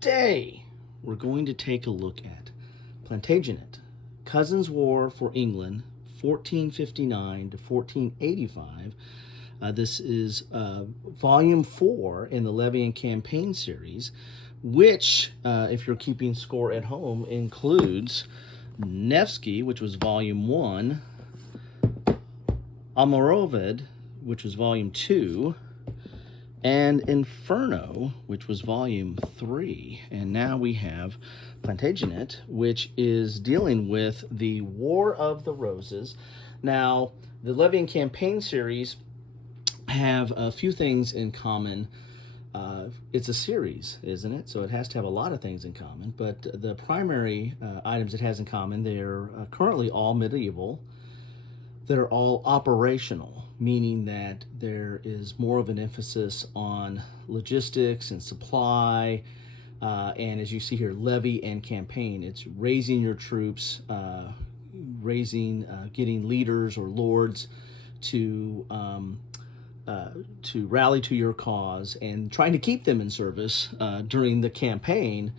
Today, we're going to take a look at Plantagenet, Cousins' War for England, 1459 to 1485. This is volume 4 in the Levy and Campaign series, which, if you're keeping score at home, includes Nevsky, which was volume 1, Almoravid, which was volume 2, and Inferno, which was volume 3. And now we have Plantagenet, which is dealing with the War of the Roses. Now, the Levy and Campaign series have a few things in common. It's a series, isn't it? So it has to have a lot of things in common. But the primary items it has in common, they're currently all medieval. They're all operational, meaning that there is more of an emphasis on logistics and supply. And as you see here, levy and campaign. It's raising your troops, getting leaders or lords to rally to your cause and trying to keep them in service during the campaign,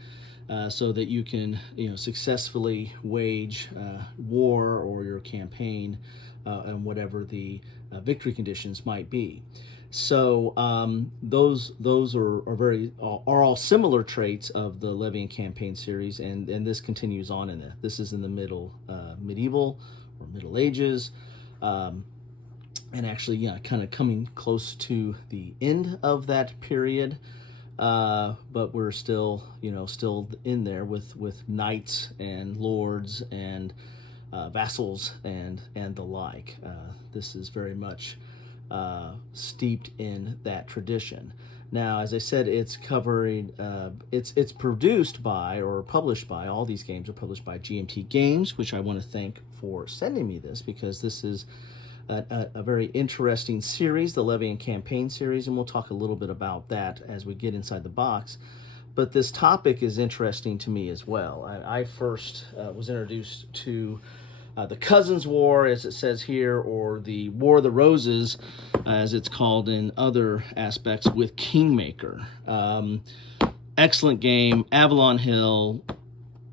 so that you can successfully wage war or your campaign and whatever the victory conditions might be. So those are all similar traits of the Levy and Campaign series, and this continues on in this is in the medieval or Middle Ages. And actually, kind of coming close to the end of that period, but we're still in there with knights and lords and vassals and the like. This is very much steeped in that tradition. Now, as I said, it's covering. It's produced by or published by. All these games are published by GMT Games, which I want to thank for sending me this, because this is a very interesting series, the Levy and Campaign series, and we'll talk a little bit about that as we get inside the box. But this topic is interesting to me as well. I first was introduced to the Cousins' War, as it says here, or the War of the Roses, as it's called in other aspects, with Kingmaker. Excellent game. Avalon Hill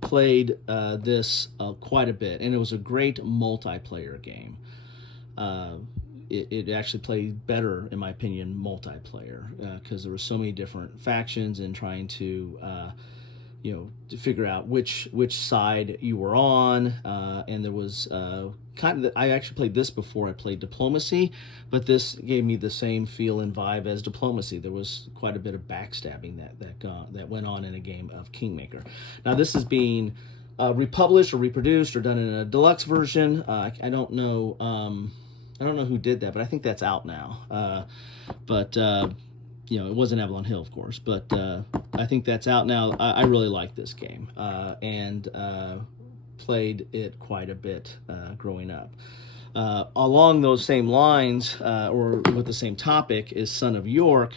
played this quite a bit, and it was a great multiplayer game. It actually played better, in my opinion, multiplayer, because there were so many different factions and trying to figure out which side you were on, and there was I actually played this before I played Diplomacy, but this gave me the same feel and vibe as Diplomacy. There was quite a bit of backstabbing that went on in a game of Kingmaker. Now, this is being republished or reproduced or done in a deluxe version. I don't know who did that, but I think that's out now. It wasn't Avalon Hill, of course, but I think that's out now. I really like this game and played it quite a bit growing up. Along those same lines, or with the same topic, is Son of York.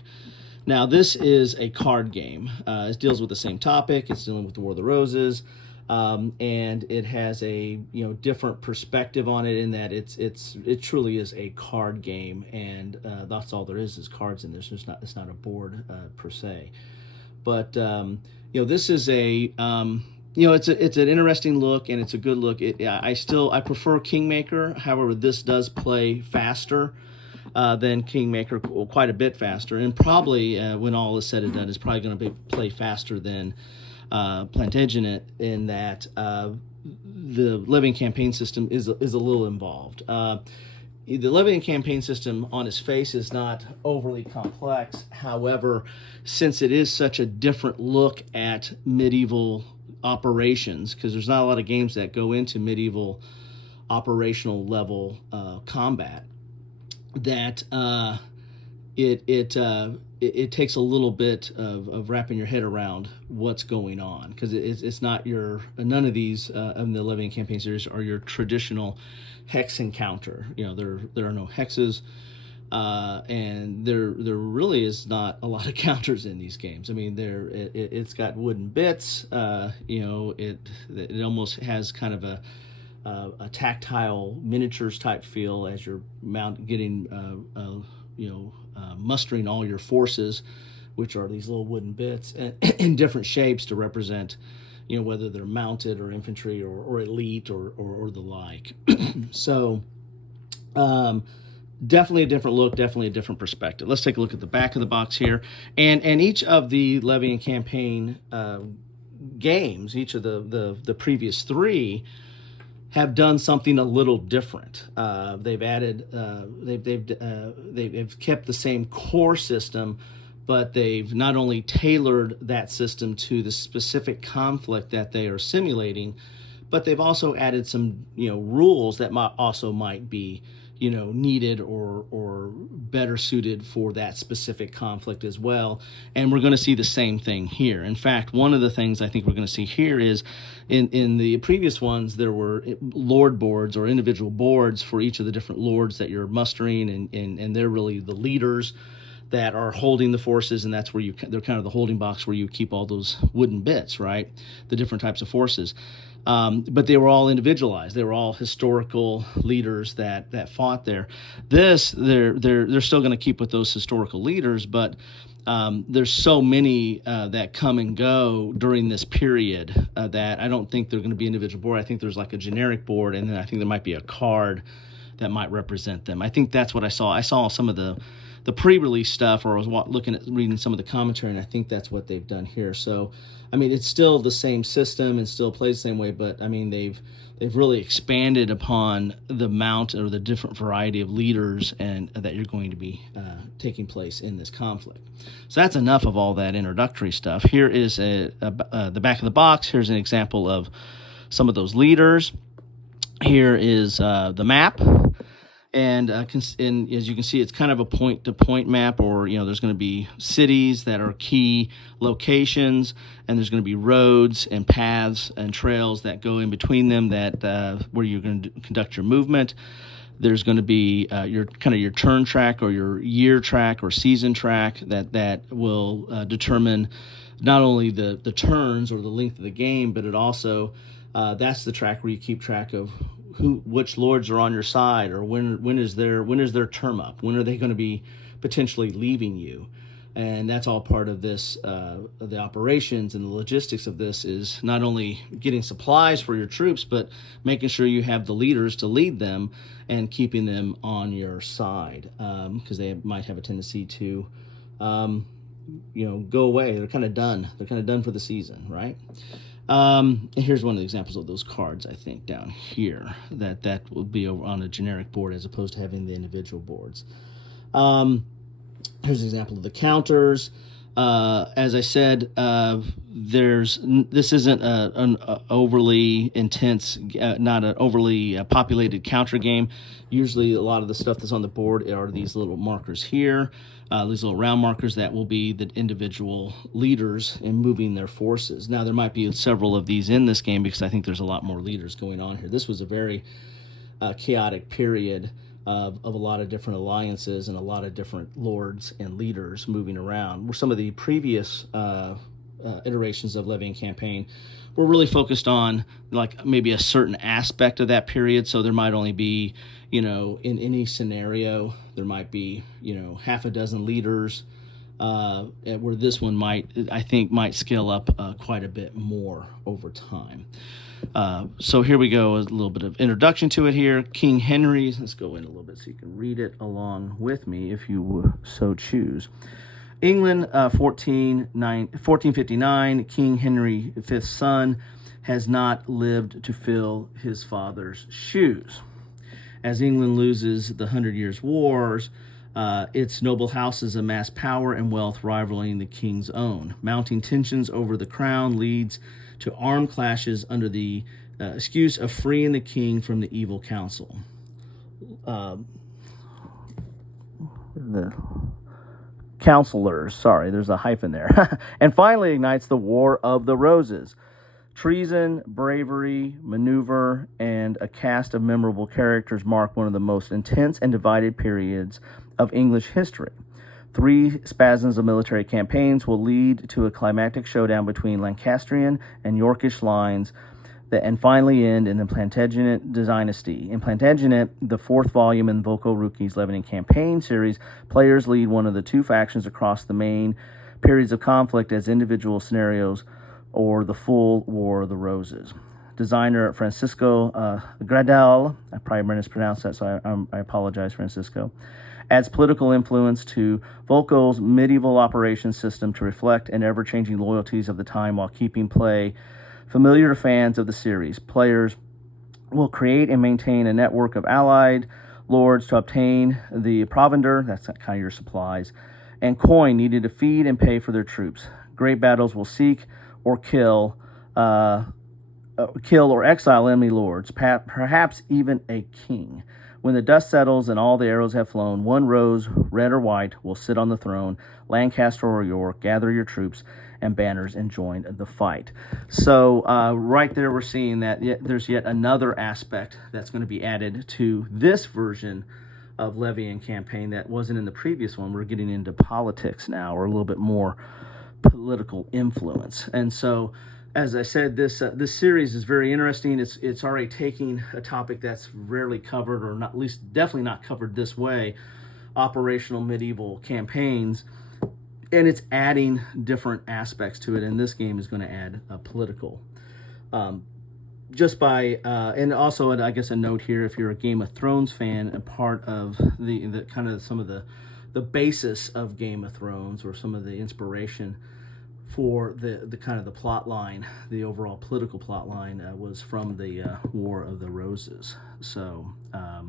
Now, this is a card game. It deals with the same topic. It's dealing with the War of the Roses. And it has a different perspective on it, in that it truly is a card game, and that's all there is cards in this. It's not a board per se, but this is a it's an interesting look, and it's a good look. I prefer Kingmaker. However, this does play faster than Kingmaker, quite a bit faster, and probably when all is said and done, is probably going to play faster than Plantagenet, in that the Levy and Campaign system is a little involved. The Levy and Campaign system on its face is not overly complex. However, since it is such a different look at medieval operations, because there's not a lot of games that go into medieval operational level combat, that it takes a little bit of wrapping your head around what's going on, because it's not none of these in the Levy and Campaign series are your traditional hex encounter. There are no hexes, and there really is not a lot of counters in these games. I mean, it's got wooden bits. It almost has kind of a tactile miniatures type feel as you're mustering all your forces which are these little wooden bits and in different shapes to represent, whether they're mounted or infantry or elite or the like. So definitely a different look, definitely a different perspective. Let's take a look at the back of the box here. And each of the Levy and Campaign games, each of the previous three, have done something a little different. They've added, they've kept the same core system, but they've not only tailored that system to the specific conflict that they are simulating, but they've also added some, rules that might be, needed or better suited for that specific conflict as well. And we're going to see the same thing here. In fact, one of the things I think we're going to see here is in the previous ones, there were lord boards or individual boards for each of the different lords that you're mustering, and they're really the leaders that are holding the forces, and that's where they're kind of the holding box where you keep all those wooden bits, right? The different types of forces. But they were all individualized. They were all historical leaders that fought there. They're still going to keep with those historical leaders, but there's so many that come and go during this period that I don't think they're going to be individual board. I think there's like a generic board, and then I think there might be a card that might represent them. I think that's what I saw. I saw some of the pre-release stuff, or I was reading some of the commentary, and I think that's what they've done here. So, I mean, it's still the same system and still plays the same way, but I mean, they've really expanded upon the amount or the different variety of leaders and that you're going to be taking place in this conflict. So that's enough of all that introductory stuff. Here is the back of the box. Here's an example of some of those leaders. Here is the map. And as you can see, it's kind of a point-to-point map, or, there's going to be cities that are key locations, and there's going to be roads and paths and trails that go in between them that where you're going to conduct your movement. There's going to be your turn track or your year track or season track that will determine not only the turns or the length of the game, but it also that's the track where you keep track of which lords are on your side, or when is their term up? When are they going to be potentially leaving you? And that's all part of this. The operations and the logistics of this is not only getting supplies for your troops, but making sure you have the leaders to lead them and keeping them on your side, because they might have a tendency to, go away. They're kind of done. They're kind of done for the season, right? And here's one of the examples of those cards, I think, down here, that will be over on a generic board as opposed to having the individual boards. Here's an example of the counters. As I said, this isn't an overly intense, not an overly populated counter game. Usually a lot of the stuff that's on the board are these little markers here, these little round markers that will be the individual leaders in moving their forces. Now, there might be several of these in this game because I think there's a lot more leaders going on here. This was a very chaotic period of a lot of different alliances and a lot of different lords and leaders moving around. Where some of the previous iterations of Levy and Campaign were really focused on like maybe a certain aspect of that period. So there might only be, in any scenario, there might be, half a dozen leaders, where this one might scale up quite a bit more over time. So here we go, a little bit of introduction to it here. King Henry, let's go in a little bit so you can read it along with me if you so choose. England, 1459, King Henry V's son has not lived to fill his father's shoes. As England loses the 100 Years' Wars, its noble houses amass power and wealth rivaling the king's own. Mounting tensions over the crown leads to armed clashes under the excuse of freeing the king from the evil council. The counselors, sorry, there's a hyphen there. And finally ignites the War of the Roses. Treason, bravery, maneuver, and a cast of memorable characters mark one of the most intense and divided periods of English history. 3 spasms of military campaigns will lead to a climactic showdown between Lancastrian and Yorkish lines and finally end in the Plantagenet dynasty. In Plantagenet, the 4th volume in Volko Ruhnke's Levy and Campaign series, players lead one of the 2 factions across the main periods of conflict as individual scenarios or the full War of the Roses. Designer Francisco Gradaille, I probably mispronounced that, so I apologize, Francisco, adds political influence to Volko's medieval operations system to reflect an ever-changing loyalties of the time while keeping play familiar to fans of the series. Players will create and maintain a network of allied lords to obtain the provender, that's kind of your supplies, and coin needed to feed and pay for their troops. Great battles will seek or kill or exile enemy lords, perhaps even a king. When the dust settles and all the arrows have flown, one rose, red or white, will sit on the throne, Lancaster or York. Gather your troops and banners and join the fight. So right there we're seeing that there's yet another aspect that's going to be added to this version of Levy and campaign that wasn't in the previous one. We're getting into politics now, or a little bit more political influence. And so, as I said, this series is very interesting. It's already taking a topic that's rarely covered, or not, at least definitely not covered this way, operational medieval campaigns, and it's adding different aspects to it. And this game is going to add a political, just by and also, I guess, a note here: if you're a Game of Thrones fan, a part of the kind of some of the basis of Game of Thrones, or some of the inspiration for the kind of the plot line, the overall political plot line, was from the War of the Roses. So a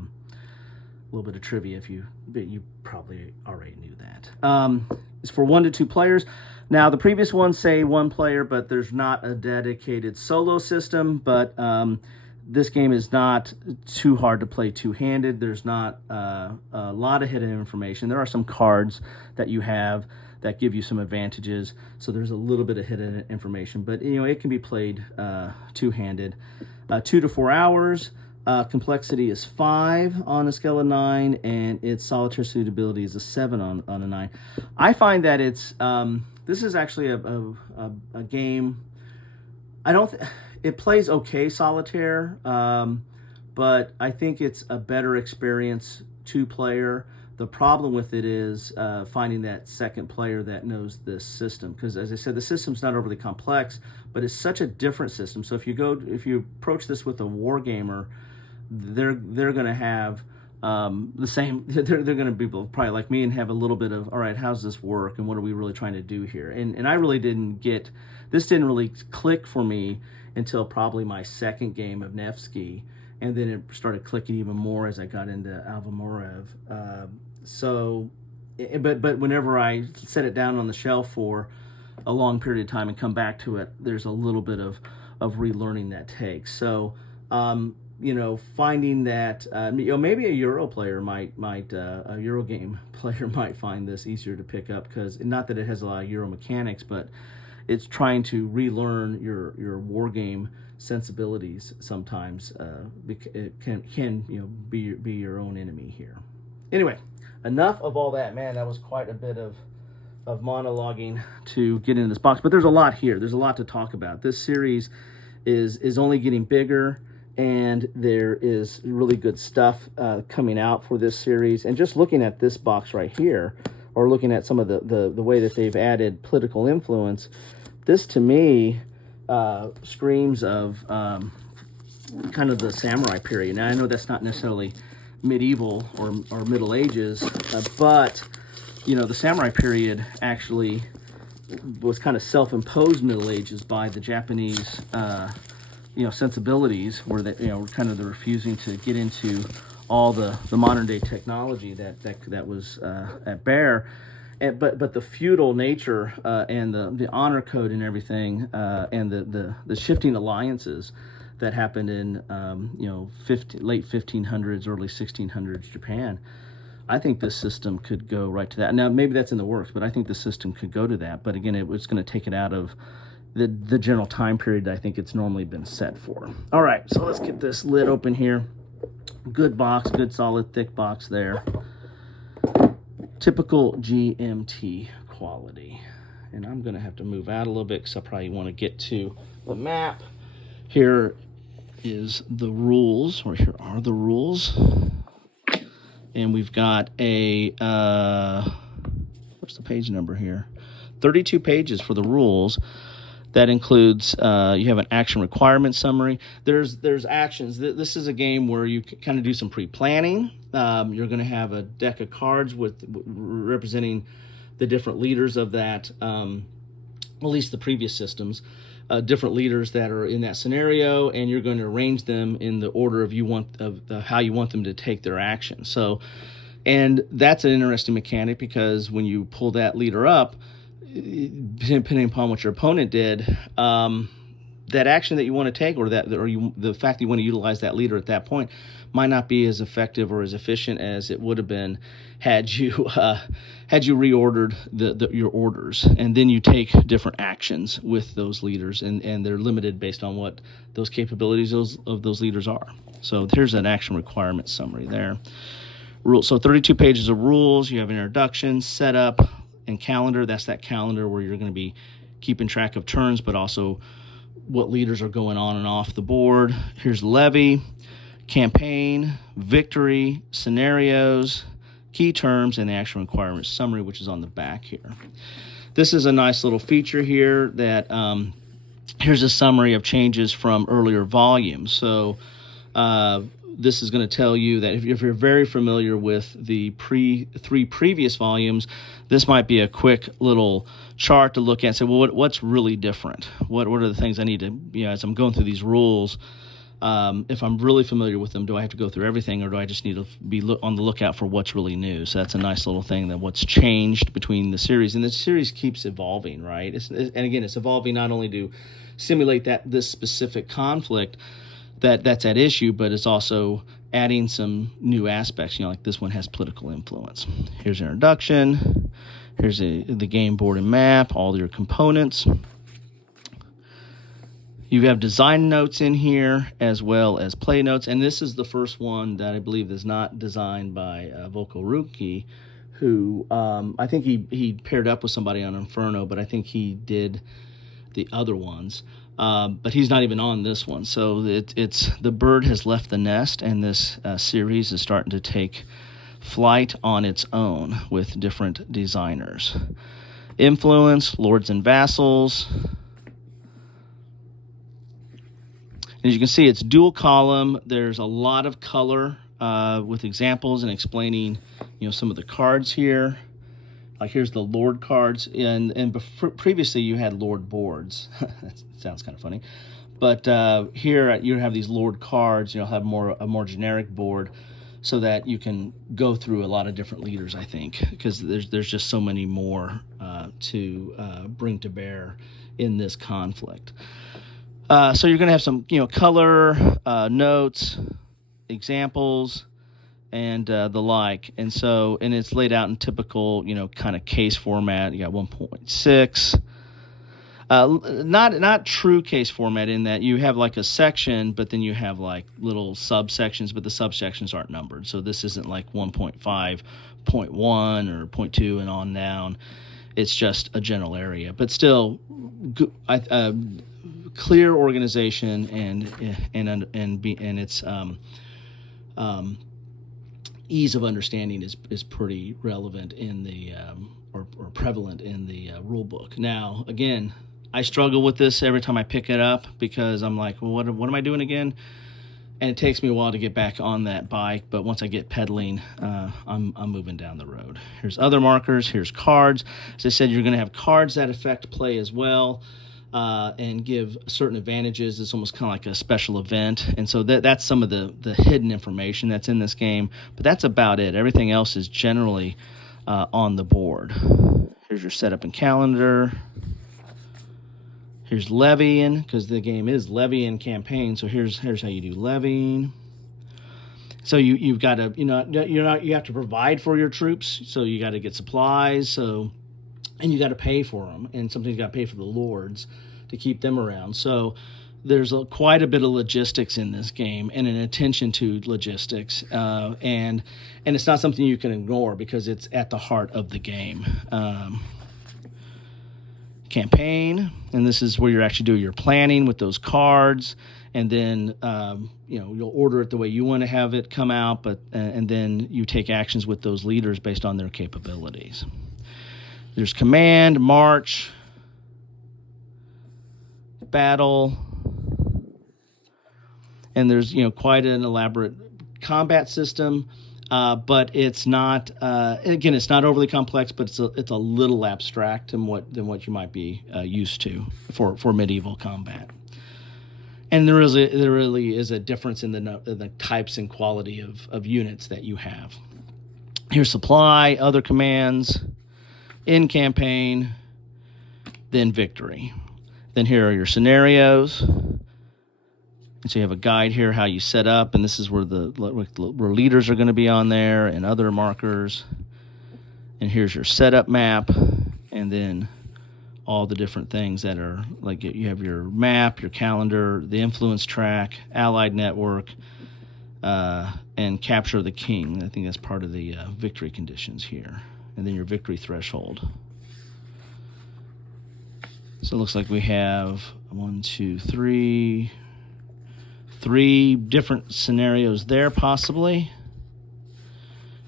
little bit of trivia, but you probably already knew that. It's for 1 to 2 players. Now the previous ones say 1 player, but there's not a dedicated solo system. But this game is not too hard to play two-handed. There's not a lot of hidden information. There are some cards that you have that give you some advantages, so there's a little bit of hidden information, but it can be played two-handed. 2 to 4 hours. Complexity is 5 on a scale of 9, and its solitaire suitability is a 7 on a 9. I find that it's this is actually a game. It plays okay solitaire, but I think it's a better experience 2-player. The problem with it is finding that second player that knows this system, because, as I said, the system's not overly complex, but it's such a different system. So if you approach this with a war gamer, they're going to have the same. They're going to be probably like me and have a little bit of, all right, how's this work, and what are we really trying to do here? And I really didn't really click for me until probably my second game of Nevsky. And then it started clicking even more as I got into Alvamorev. But whenever I set it down on the shelf for a long period of time and come back to it, there's a little bit of relearning that takes. So, finding that, maybe a Euro player a Euro game player might find this easier to pick up, because not that it has a lot of Euro mechanics, but it's trying to relearn your war game sensibilities sometimes. It can be your own enemy here. Anyway, enough of all that. Man, that was quite a bit of monologuing to get into this box, but there's a lot here. There's a lot to talk about. This series is only getting bigger, and there is really good stuff coming out for this series. And just looking at this box right here, or looking at some of the way that they've added political influence, this to me screams of kind of the samurai period. Now, I know that's not necessarily medieval or Middle Ages, but the samurai period actually was kind of self-imposed Middle Ages by the Japanese sensibilities, where they kind of the refusing to get into all the modern day technology that was at bear. But the feudal nature and the honor code and everything, and the shifting alliances that happened in late 1500s, early 1600s Japan, I think this system could go right to that. Now, maybe that's in the works, but I think the system could go to that. But again, it's going to take it out of the general time period that I think it's normally been set for. All right, so let's get this lid open here. Good box, good solid thick box there. Typical GMT quality. And I'm going to have to move out a little bit because I probably want to get to the map. Here is the rules, or here are the rules. And we've got a, what's the page number here? 32 pages for the rules. That includes, you have an action requirement summary. There's actions. This is a game where you kind of do some pre-planning. You're going to have a deck of cards representing the different leaders of that, at least the previous systems, different leaders that are in that scenario, and you're going to arrange them in the order of how you want them to take their action. So, and that's an interesting mechanic, because when you pull that leader up, depending upon what your opponent did, that action that you want to take, or the fact that you want to utilize that leader at that point, might not be as effective or as efficient as it would have been had you reordered your orders, and then you take different actions with those leaders, and they're limited based on what those capabilities of those leaders are. So here's an action requirement summary there. So 32 pages of rules. You have introduction, setup, and calendar. That's that calendar where you're going to be keeping track of turns, but also what leaders are going on and off the board. Here's levy, campaign, victory, scenarios, key terms, and the action requirements summary, which is on the back here. This is a nice little feature here that here's a summary of changes from earlier volumes. So this is going to tell you that if you're very familiar with the three previous volumes, this might be a quick little chart to look at and say, well, what's really different? What are the things I need to, as I'm going through these rules, if I'm really familiar with them, do I have to go through everything, or do I just need to be on the lookout for what's really new? So that's a nice little thing, that what's changed between the series. And the series keeps evolving, right? And again, it's evolving not only to simulate this specific conflict that's at issue, but it's also adding some new aspects. Like this one has political influence. Here's introduction. Here's the game board and map, all your components. You have design notes in here as well as play notes, and this is the first one that I believe is not designed by Volko Ruhnke, who I think he paired up with somebody on Inferno, but I think he did the other ones. But he's not even on this one. So it's the bird has left the nest, and this series is starting to take flight on its own with different designers. Influence, lords and vassals. As you can see, it's dual column. There's a lot of color with examples and explaining, some of the cards here. Like here's the Lord cards, and previously you had Lord boards. That sounds kind of funny, but here you have these Lord cards. You'll have a more generic board, so that you can go through a lot of different leaders. I think because there's just so many more to bring to bear in this conflict. So you're going to have some color notes, examples, and the like, and it's laid out in typical kind of case format. You got 1.6, not true case format in that you have like a section, but then you have like little subsections, but the subsections aren't numbered. So this isn't like 1.5, 0.1 or 0.2 and on down. It's just a general area, but still clear organization and its ease of understanding is pretty relevant in the or prevalent in the rule book. Now, again, I struggle with this every time I pick it up, because I'm like, well, what am I doing again? And it takes me a while to get back on that bike, but once I get pedaling, I'm moving down the road. Here's other markers. Here's cards. As I said, you're going to have cards that affect play as well. And give certain advantages. It's almost kind of like a special event. And so that's some of the hidden information that's in this game. But that's about it. Everything else is generally on the board. Here's your setup and calendar. Here's levying, because the game is levying campaign. So here's how you do levying. So you've got to you have to provide for your troops. So you got to get supplies. And you got to pay for them, and sometimes you got to pay for the lords to keep them around. So there's quite a bit of logistics in this game, and an attention to logistics, and it's not something you can ignore, because it's at the heart of the game. Campaign, and this is where you're actually doing your planning with those cards, and then you'll order it the way you want to have it come out, and then you take actions with those leaders based on their capabilities. There's command, march, battle, and there's quite an elaborate combat system, but it's not again, it's not overly complex, but it's a little abstract than what you might be used to for medieval combat. And there really is a difference in the types and quality of units that you have. Here's supply, other commands, in campaign, then victory. Then here are your scenarios. And so you have a guide here how you set up, and this is where where leaders are going to be on there and other markers. And here's your setup map, and then all the different things that are like you have your map, your calendar, the influence track, allied network, and capture the king. I think that's part of the victory conditions here. And then your victory threshold. So it looks like we have 3 different scenarios there possibly.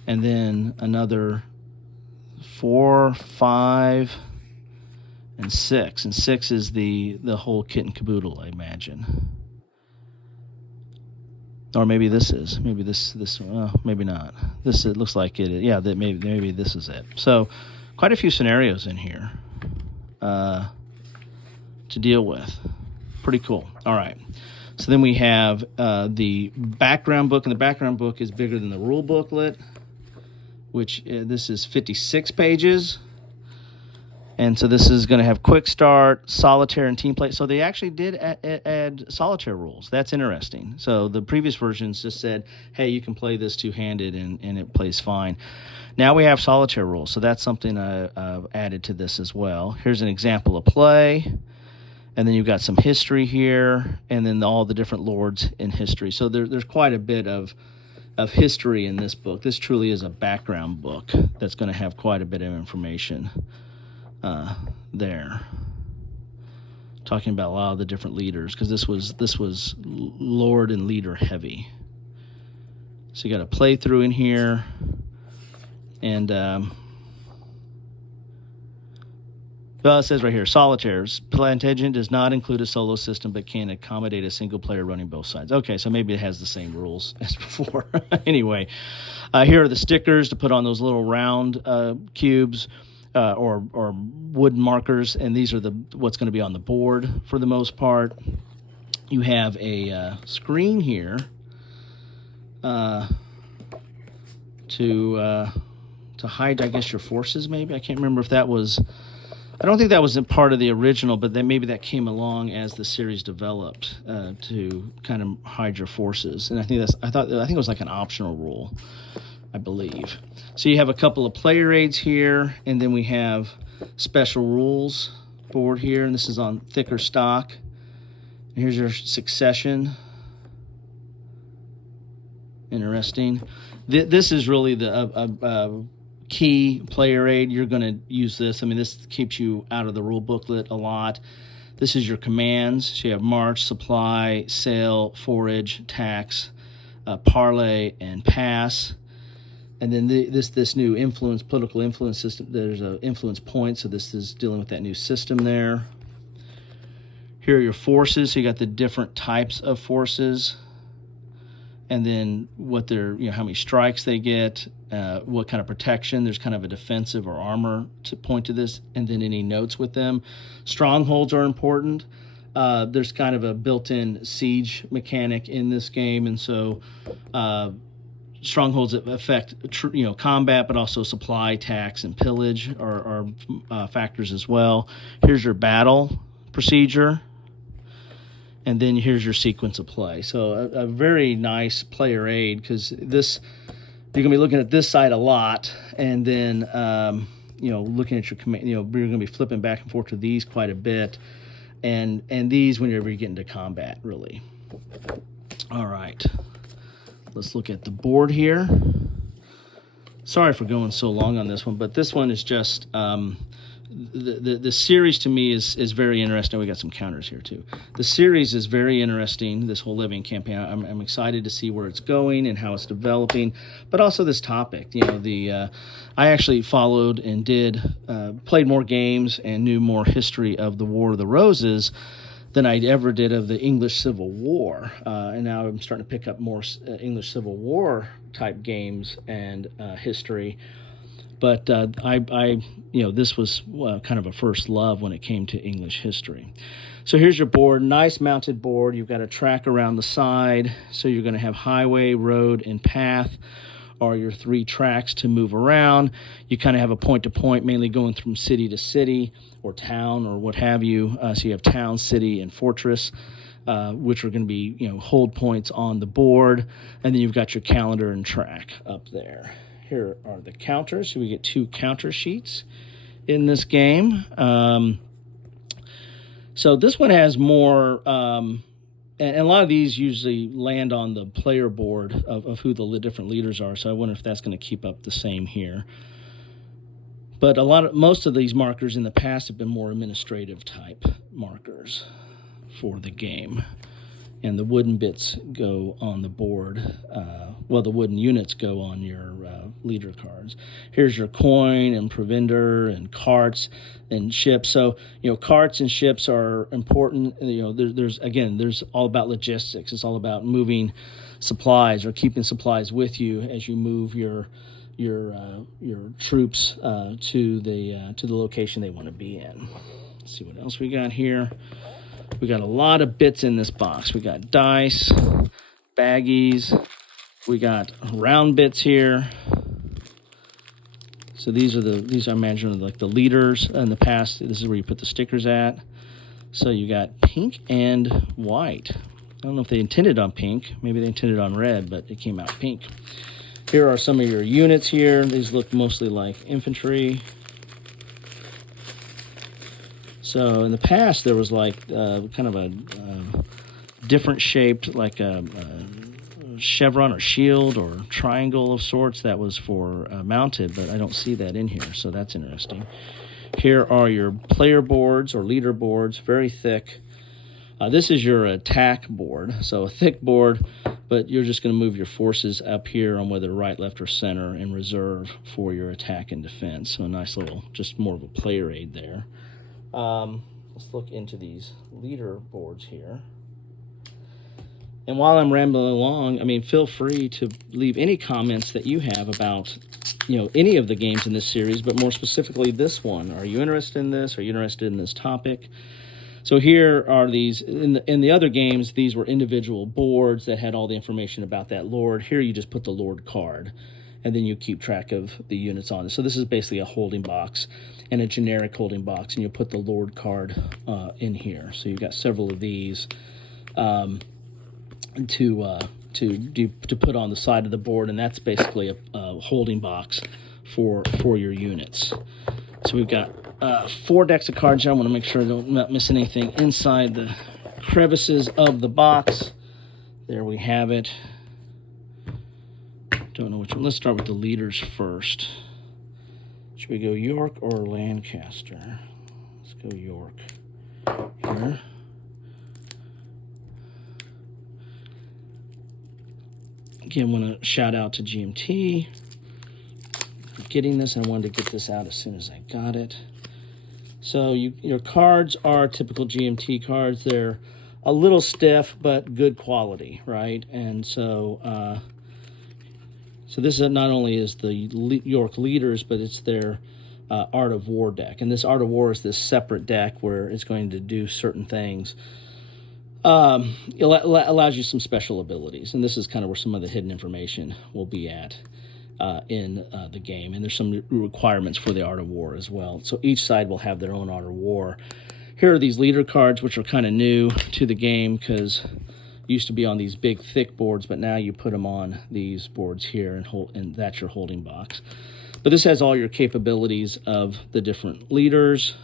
And then another 4, 5, and 6. And 6 is the whole kit and caboodle, I imagine. Or maybe this is. Maybe this maybe not. It looks like it. Yeah, that maybe this is it. So quite a few scenarios in here to deal with. Pretty cool. All right. So then we have the background book, and the background book is bigger than the rule booklet, which this is 56 pages. And so this is going to have quick start, solitaire, and team play. So they actually did add solitaire rules. That's interesting. So the previous versions just said, hey, you can play this two-handed, and it plays fine. Now we have solitaire rules. So that's something I've added to this as well. Here's an example of play. And then you've got some history here, and then all the different lords in history. So there's quite a bit of history in this book. This truly is a background book that's going to have quite a bit of information there. Talking about a lot of the different leaders, because this was lord and leader heavy. So you got a playthrough in here, and well, it says right here, solitaires. Plantagenet does not include a solo system, but can accommodate a single player running both sides. Okay, so maybe it has the same rules as before. Anyway, here are the stickers to put on those little round cubes or wood markers, and these are what's going to be on the board for the most part. You have a screen here to hide, I guess, your forces. Maybe I can't remember if that was. I don't think that was a part of the original, but then maybe that came along as the series developed to kind of hide your forces. And I think it was like an optional rule, I believe. So you have a couple of player aids here, and then we have special rules board here, and this is on thicker stock. And here's your succession. Interesting. This is really the key player aid. You're going to use this. I mean, this keeps you out of the rule booklet a lot. This is your commands. So you have march, supply, sail, forage, tax, parlay, and pass. And then this new political influence system. There's an influence point. So this is dealing with that new system there. Here are your forces. So you got the different types of forces, and then what how many strikes they get, what kind of protection. There's kind of a defensive or armor to point to this, and then any notes with them. Strongholds are important. There's kind of a built-in siege mechanic in this game, and so strongholds affect combat, but also supply, tax, and pillage are factors as well. Here's your battle procedure. And then here's your sequence of play. So a very nice player aid, because this you're going to be looking at this side a lot, and then looking at your command. You're going to be flipping back and forth to these quite a bit, and these whenever you get into combat, really. All right, let's look at the board here. Sorry for going so long on this one, but this one is just the series to me is very interesting. We got some counters here too. The series is very interesting. This whole Levy campaign, I'm excited to see where it's going and how it's developing, but also this topic. I actually followed and played more games and knew more history of the War of the Roses than I ever did of the English Civil War, and now I'm starting to pick up more English Civil War type games and history. But this was kind of a first love when it came to English history. So here's your board, nice mounted board. You've got a track around the side. So you're going to have highway, road, and path are your 3 tracks to move around. You kind of have a point-to-point, mainly going from city to city or town or what have you. So you have town, city, and fortress, which are going to be hold points on the board. And then you've got your calendar and track up there. Here are the counters. So we get 2 counter sheets in this game. So this one has more, and a lot of these usually land on the player board of who the different leaders are. So I wonder if that's going to keep up the same here. But most of these markers in the past have been more administrative type markers for the game. And the wooden bits go on the board. The wooden units go on your leader cards. Here's your coin and provender and carts and ships. So, carts and ships are important. There's all about logistics. It's all about moving supplies or keeping supplies with you as you move your troops to the location they want to be in. Let's see what else we got here. We got a lot of bits in this box. We got dice, baggies. We got round bits here. So these I imagine like the leaders in the past. This is where you put the stickers at. So you got pink and white. I don't know if they intended on pink. Maybe they intended on red, but it came out pink. Here are some of your units here. These look mostly like infantry. So in the past, there was like kind of a different shaped, like a chevron or shield or triangle of sorts that was for mounted, but I don't see that in here, so that's interesting. Here are your player boards or leader boards, very thick. This is your attack board, so a thick board, but you're just going to move your forces up here on whether right, left, or center in reserve for your attack and defense. So a nice little, just more of a player aid there. Let's look into these leader boards here. And while I'm rambling along, feel free to leave any comments that you have about, any of the games in this series, but more specifically this one. Are you interested in this? Are you interested in this topic? So here are these. In the other games, these were individual boards that had all the information about that lord. Here you just put the lord card, and then you keep track of the units on it. So this is basically a holding box and a generic holding box, and you put the lord card in here. So you've got several of these to put on the side of the board, and that's basically a holding box for your units. So we've got 4 decks of cards here. I want to make sure I don't miss anything inside the crevices of the box. There we have it. Don't know which one. Let's start with the leaders first. Should we go York or Lancaster? Let's go York here. Again, I want to shout out to GMT for getting this. I wanted to get this out as soon as I got it. So your cards are typical GMT cards. They're a little stiff, but good quality, right? And so this is not only is the York Leaders, but it's their Art of War deck. And this Art of War is this separate deck where it's going to do certain things. It allows you some special abilities, and this is kind of where some of the hidden information will be at in the game. And there's some requirements for the Art of War as well. So each side will have their own Art of War. Here are these leader cards, which are kind of new to the game because used to be on these big thick boards, but now you put them on these boards here and that's your holding box. But this has all your capabilities of the different leaders,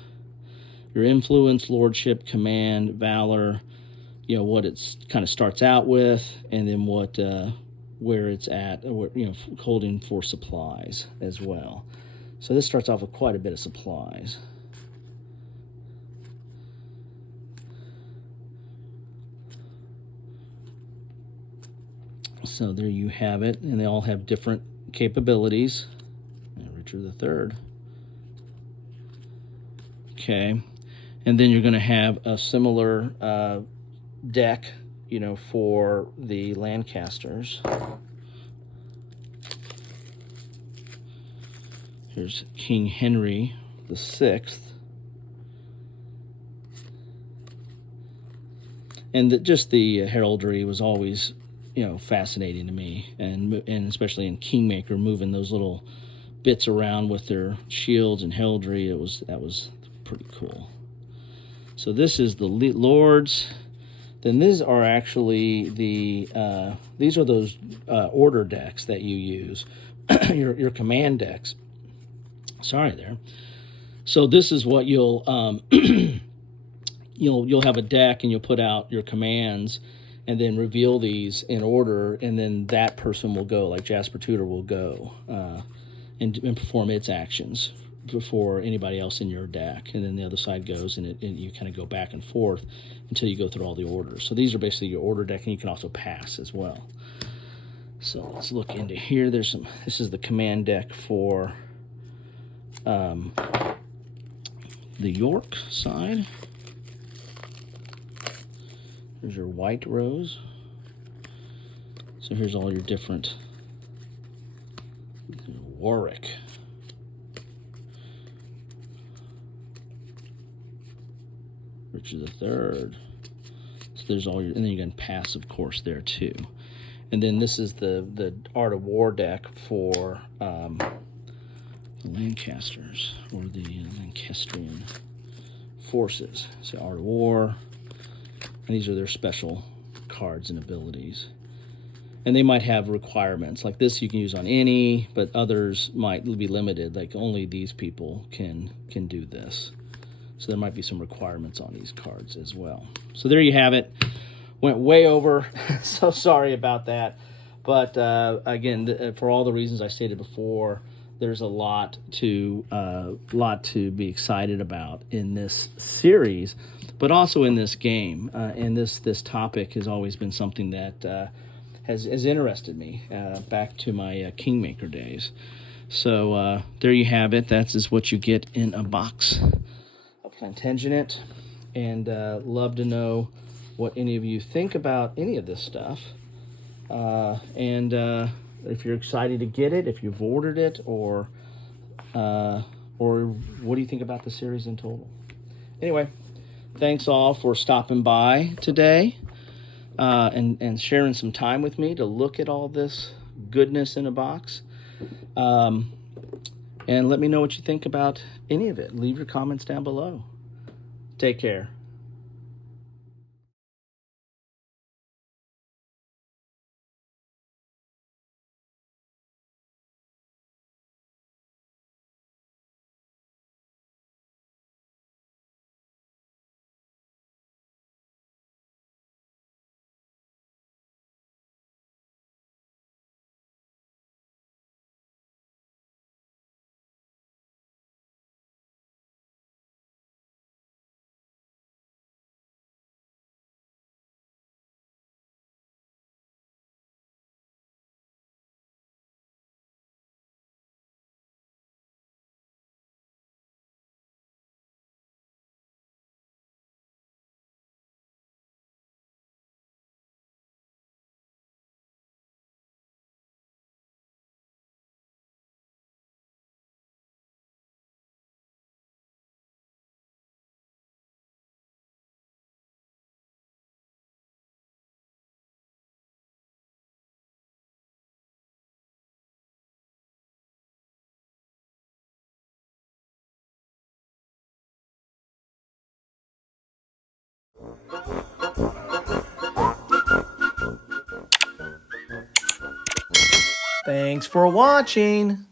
your influence, lordship, command, valor, what it's kind of starts out with, and then where it's at, holding for supplies as well. So this starts off with quite a bit of supplies. So there you have it, and they all have different capabilities. Richard III. Okay, and then you're going to have a similar deck, you know, for the Lancasters. Here's King Henry VI. And just the heraldry was always, you know, fascinating to me, and especially in Kingmaker, moving those little bits around with their shields and heraldry. That was pretty cool. So this is the Lords. Then these are actually these are those order decks that you use, your command decks. Sorry there. So this is what you'll you'll have a deck, and you'll put out your commands and then reveal these in order, and then that person will go, like Jasper Tudor will go and perform its actions before anybody else in your deck, and then the other side goes, and you kind of go back and forth until you go through all the orders. So these are basically your order deck, and you can also pass as well. So let's look into here. This is the command deck for the York side. There's your White Rose. So here's all your different Warwick. Richard III. So there's all your, and then you can pass, of course, there too. And then this is the Art of War deck for the Lancasters, or the Lancastrian forces. So Art of War. And these are their special cards and abilities. And they might have requirements. Like this you can use on any, but others might be limited. Like only these people can do this. So there might be some requirements on these cards as well. So there you have it. Went way over. So sorry about that. But again, for all the reasons I stated before, there's a lot to be excited about in this series, but also in this game. And this topic has always been something that has interested me back to my Kingmaker days. So there you have it. That is what you get in a box of Plantagenet. And love to know what any of you think about any of this stuff. And if you're excited to get it, if you've ordered it, or what do you think about the series in total? Anyway, thanks all for stopping by today and sharing some time with me to look at all this goodness in a box. And let me know what you think about any of it. Leave your comments down below. Take care. Thanks for watching.